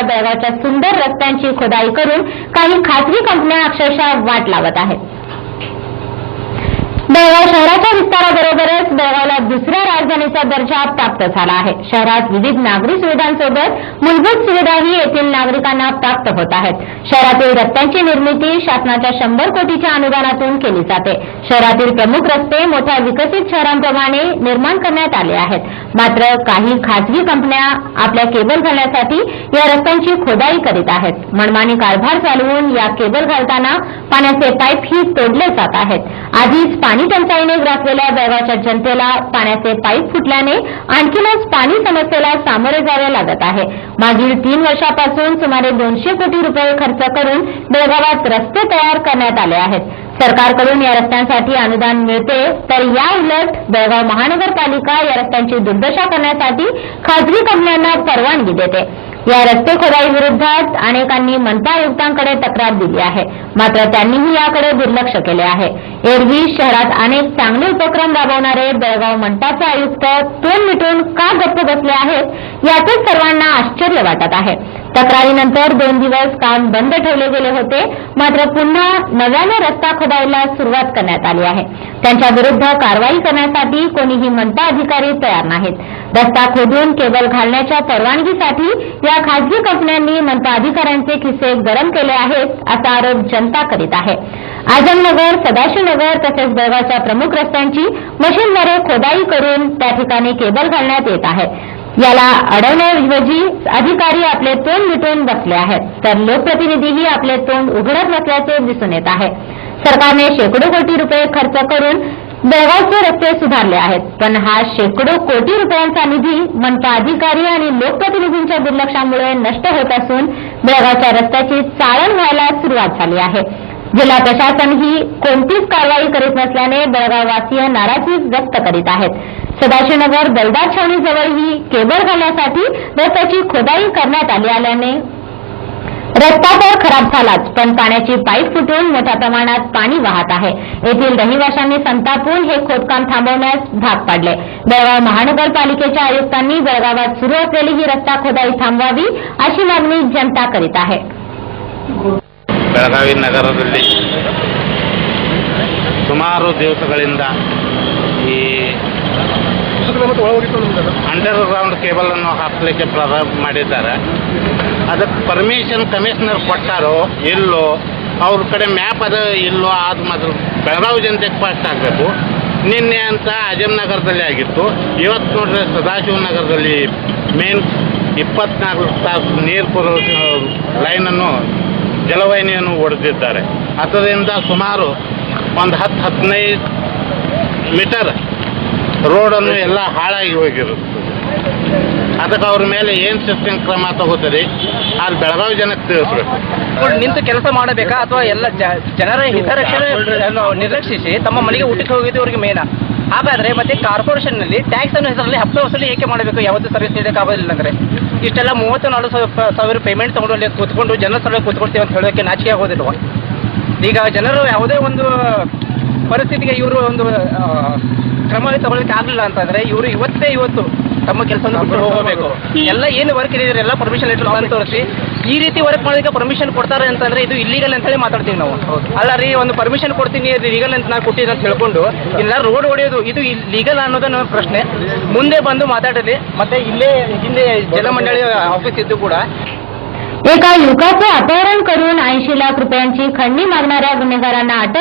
असलेल्या बेळगावच्या सुंदर रस्त्यांची खोदाई करून काही खासगी कंपन्या अक्षरशः वाट लावत आहेत। बेळगाव शहराच्या विस्ताराबरोबरच बेळगावला दुसऱ्या राजधानीचा दर्जा प्राप्त झाला आहे। शहरात विविध नागरी सुविधांसोबत मूलभूत सुविधाही येथील नागरिकांना प्राप्त होत आहेत। शहरातील रस्त्यांची निर्मिती शासनाच्या 100 कोटीच्या अनुदानातून केली जाते। शहरातील प्रमुख रस्ते मोठ्या विकसित शहरांप्रमाणे निर्माण करण्यात आले आहेत। मात्र काही खासगी कंपन्या आपल्या केबल घालण्यासाठी या रस्त्यांची खोदाई करीत आहेत। मनमानी कारभार चालवून या केबल घालताना पाण्याचे पाईपही तोडले जात आहेत। आधीच पाणी टंचाईने ग्रासलेल्या बेळगावच्या जनतेला पाण्याचे पाईप फुटल्याने आणखीनच पाणी समस्येला सामोरे जावे लागत आहे। मागील 3 वर्षापासून सुमारे 200 कोटी रुपये खर्च करून बेळगावात रस्ते तयार करण्यात आले आहेत। सरकारकडून या रस्त्यांसाठी अनुदान मिळते, तर या उलट बेळगाव महानगरपालिका या रस्त्यांची दुर्दशा करण्यासाठी खासगी कंपन्यांना परवानगी देते। या रस्ते खोदाई विरोधात अनेकांनी मनपा आयुक्तांकडे तक्रार दिली आहे, मात्र त्यांनीही याकडे दुर्लक्ष केले आहे। एरवी शहरात अनेक चांगले उपक्रम राबवणारे बेळगाव मनपाचे आयुक्त तोंड मिटून का गप्प बसले आहेत याचे सर्वांना आश्चर्य वाटत आहे। तक्रारीनंतर 2 दिवस काम बंद ठेवले गेले होते, मात्र पुन्हा नव्याने रस्ता खोदाईला सुरुवात करण्यात आली आहे। त्यांच्या विरुद्ध कारवाई करण्यासाठी कोणीही मनपा अधिकारी तयार नाहीत। रस्ता खोदून केबल घालण्याच्या परवानगीसाठी या खासगी कंपन्यांनी मनपा अधिकाऱ्यांचे खिसे गरम केले आहेत असा आरोप जनता करीत आहे। आजमनगर, सदाशिवनगर तसेच बेळगावच्या प्रमुख रस्त्यांची मशीनद्वारे खोदाई करून त्या ठिकाणी केबल घालण्यात येत आहे। याला अडवण्याऐवजी अधिकारी आपले तोंड मिटून बसले आहेत, तर लोकप्रतिनिधीही आपले तोंड उघडत नसल्याचे दिसून येत आहे। सरकारने शेकडो कोटी रुपये खर्च करून बेळगावचे रस्ते सुधारले आहेत, पण हा शेकडो कोटी रुपयांचा निधी मनपा अधिकारी आणि लोकप्रतिनिधींच्या दुर्लक्षामुळे नष्ट होत असून बेळगावच्या रस्त्याची चाळण व्हायला सुरुवात झाली आहे। जिल्हा प्रशासनही कोणतीच कारवाई करीत नसल्याने बेळगाववासीय नाराजी व्यक्त करीत आहेत। सदाशिवनगर दलदार छावणीजवळही केबल घालण्यासाठी रस्त्याची खोदाई करण्यात आल्याने रस्ता तर खराब झालाच, पण पाण्याची पाईप फुटून मोठ्या प्रमाणात पाणी वाहत आहे। येथील रहिवाशांनी संतापून हे खोदकाम थांबवण्यास भाग पाडले। बेळगाव महानगरपालिकेच्या आयुक्तांनी बेळगावात सुरू असलेली ही रस्ता खोदाई थांबवावी अशी मागणी जनता करीत आहे। ಬೆಳಗಾವಿ ನಗರದಲ್ಲಿ ಸುಮಾರು ದಿವಸಗಳಿಂದ ಈ ಅಂಡರ್ ಗ್ರೌಂಡ್ ಕೇಬಲ್ ಅನ್ನು ಹಾಕಲಿಕ್ಕೆ ಪ್ರಾರಂಭ ಮಾಡಿದ್ದಾರೆ। ಅದಕ್ಕೆ ಪರ್ಮಿಷನ್ ಕಮಿಷನರ್ ಕೊಟ್ಟಾರೋ ಇಲ್ಲೋ, ಅವ್ರ ಕಡೆ ಮ್ಯಾಪ್ ಅದ ಇಲ್ಲೋ, ಅದು ಮಾತ್ರ ಬೆಳಗಾವಿ ಜನತೆಗೆ ಫಸ್ಟ್ ಆಗಬೇಕು। ನಿನ್ನೆ ಅಂತ ಅಜಮ್ನಗರದಲ್ಲಿ ಆಗಿತ್ತು, ಇವತ್ತು ನೋಡ್ರೆ ಸದಾಶಿವನಗರದಲ್ಲಿ ಮೇನ್ 24 ತಾಸು ನೀರು ಪೂರೈಸೋ ಲೈನನ್ನು ಜಲವಾಹಿನಿಯನ್ನು ಒಡೆದಿದ್ದಾರೆ। ಅದರಿಂದ ಸುಮಾರು ಒಂದು 10-15 ಮೀಟರ್ ರೋಡನ್ನು ಎಲ್ಲ ಹಾಳಾಗಿ ಹೋಗಿರುತ್ತೆ। ಅದಕ್ಕೆ ಅವ್ರ ಮೇಲೆ ಏನು ಶಿಸ್ತಿನ ಕ್ರಮ ತಗೋತಾರೆ ಅದು ಬೆಳಗಾವಿ ಜನಕ್ಕೆ ತಿಳಿಸಬೇಕು। ನಿಂತು ಕೆಲಸ ಮಾಡಬೇಕಾ ಅಥವಾ ಎಲ್ಲ ಜನರ ಹಿತರಕ್ಷಣೆ ನಿರ್ಲಕ್ಷಿಸಿ ತಮ್ಮ ಮನೆಗೆ ಊಟಕ್ಕೆ ಹೋಗಿದ್ದು ಅವರಿಗೆ ಮೇನ? ಹಾಗಾದ್ರೆ ಮತ್ತೆ ಕಾರ್ಪೊರೇಷನ್ನಲ್ಲಿ ಟ್ಯಾಕ್ಸ್ ಅನ್ನು ಹೆಸರಲ್ಲಿ ಹಪ್ತ ವಸೂಲಿ ಏಕೆ ಮಾಡಬೇಕು? ಯಾವತ್ತೂ ಸರ್ವಿಸ್ ನೀಡಕ್ಕೆ ಆಗೋದಿಲ್ಲ ಅಂದರೆ ಇಷ್ಟೆಲ್ಲ 30-40 ಸಾವಿರ ಪೇಮೆಂಟ್ ತಗೊಂಡು ಅಲ್ಲಿ ಕೂತ್ಕೊಂಡು ಜನರ ಸಲುವಾಗಿ ಕೂತ್ಕೊಳ್ತೀವಿ ಅಂತ ಹೇಳೋಕ್ಕೆ ನಾಚಿಕೆ ಆಗೋದಿಲ್ವ? ಈಗ ಜನರು ಯಾವುದೇ ಒಂದು ಪರಿಸ್ಥಿತಿಗೆ ಇವರು ಒಂದು ಕ್ರಮ ತಗೊಳ್ಳೋಕೆ ಆಗಲಿಲ್ಲ ಅಂತಂದ್ರೆ ಇವತ್ತು ತಮ್ಮ ಕೆಲಸವನ್ನು ಬಿಟ್ಟು ಹೋಗಬೇಕು। ಎಲ್ಲ ಏನು ವರ್ಕ್ ಇದೆ ಎಲ್ಲ ಪರ್ಮಿಷನ್ ಲೆಟರ್ ಅಂತ ತೋರಿಸಿ ಈ ರೀತಿ ವರ್ಕ್ ಮಾಡೋದಕ್ಕೆ ಪರ್ಮಿಷನ್ ಕೊಡ್ತಾರೆ ಅಂತಂದ್ರೆ ಇದು ಇಲ್ಲಿಗಲ್ ಅಂತ ಹೇಳಿ ಮಾತಾಡ್ತೀವಿ ನಾವು। ಅಲ್ಲ ರೀ, ಒಂದು ಪರ್ಮಿಷನ್ ಕೊಡ್ತೀನಿ ಲೀಗಲ್ ಅಂತ ನಾನು ಕೊಟ್ಟಿದ್ದೀನಿ ಅಂತ ಹೇಳ್ಕೊಂಡು ಇಲ್ಲ ರೋಡ್ ಹೊಡೆಯೋದು ಇದು ಲೀಗಲ್ ಅನ್ನೋದು ನನ್ನ ಪ್ರಶ್ನೆ। ಮುಂದೆ ಬಂದು ಮಾತಾಡಲಿ। ಮತ್ತೆ ಇಲ್ಲೇ ಹಿಂದೆ ಜಲಮंडळी ऑफिस इದ್ದು ಕೂಡ एका युवकाचे अपहरण करून 80 लाख रुपयांची खंडणी मागणाऱ्या गुन्हेगारांना अटक